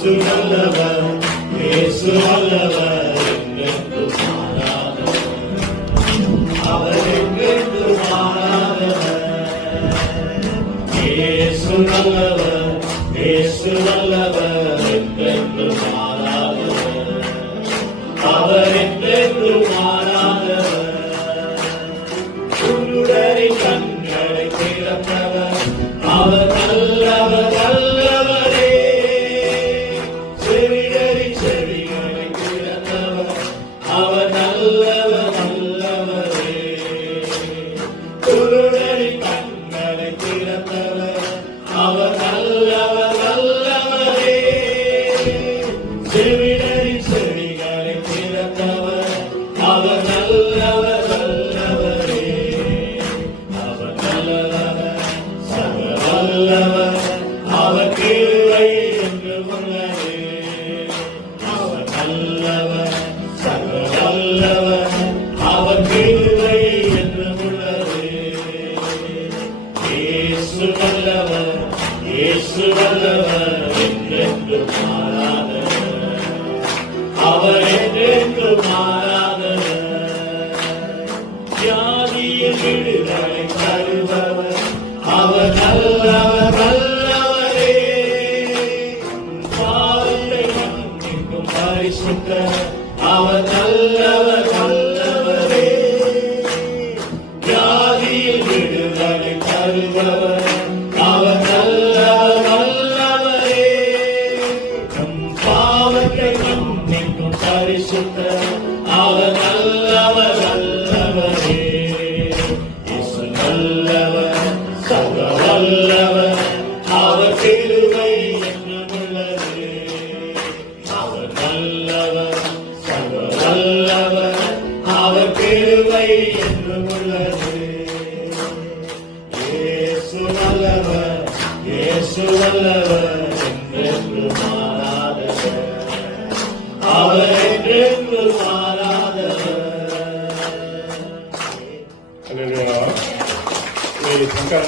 இயேசு நல்லவர், இயேசு நல்லவர், என்றென்றும் மாறாதவர். அவர் என்றென்றும் மாறாதவர். இயேசு நல்லவர், இயேசு நல்லவர், என்றென்றும் மாறாதவர். அவர் என்றென்றும் மாறாதவர். குருடரின் கண்களை திறந்தவர், அவர் நல்லவர் நல்லவரே. செவிடரின் செவிகளை திறந்தவர், அவர் நல்லவர் நல்லவரே. குருடரின் கண்களை திறந்தவர், அவர் நல்லவர் நல்லவரே. செவிடரின் செவிகளை திறந்தவர், அவர் நல்லவர் நல்லவரே. அவர் நல்லவர், சர்வ வல்லவர், அவர் கிருபை என்றும் உள்ளது. அவர் நல்லவர், சர்வ வல்லவர், அவர் கிருபை என்றும் உள்ளது. இயேசு நல்லவர், இயேசு நல்லவர், என்றென்றும் மாறாதவர். அவர் என்றென்றும் மாறாதவர். வியாதியில் விடுதலை தருபவர், அவர் நல்லவர் நல்லவரே. பாவத்தை மன்னிக்கும் பரிசுத்தர், அவர் நல்லவர் நல்லவரே. வியாதியில் விடுதலை தருபவர், அவர் நல்லவர் நல்லவரே. பாவத்தை மன்னிக்கும் பரிசுத்தர், அவர் நல்லவர் நல்லவரே. இயேசு நல்லவர், சர்வ வல்லவர், அவர் கிருபை என்றும் உள்ளது. அவர் நல்லவர், சர்வ வல்லவர், அவர் கிருபை என்றும் உள்ளது. இயேசு நல்லவர், இயேசு நல்லவர், என்றென்றும் மாறாதவர். அவர் என்றென்றும் மாறாதவர். 할렐루야. 우리 잠깐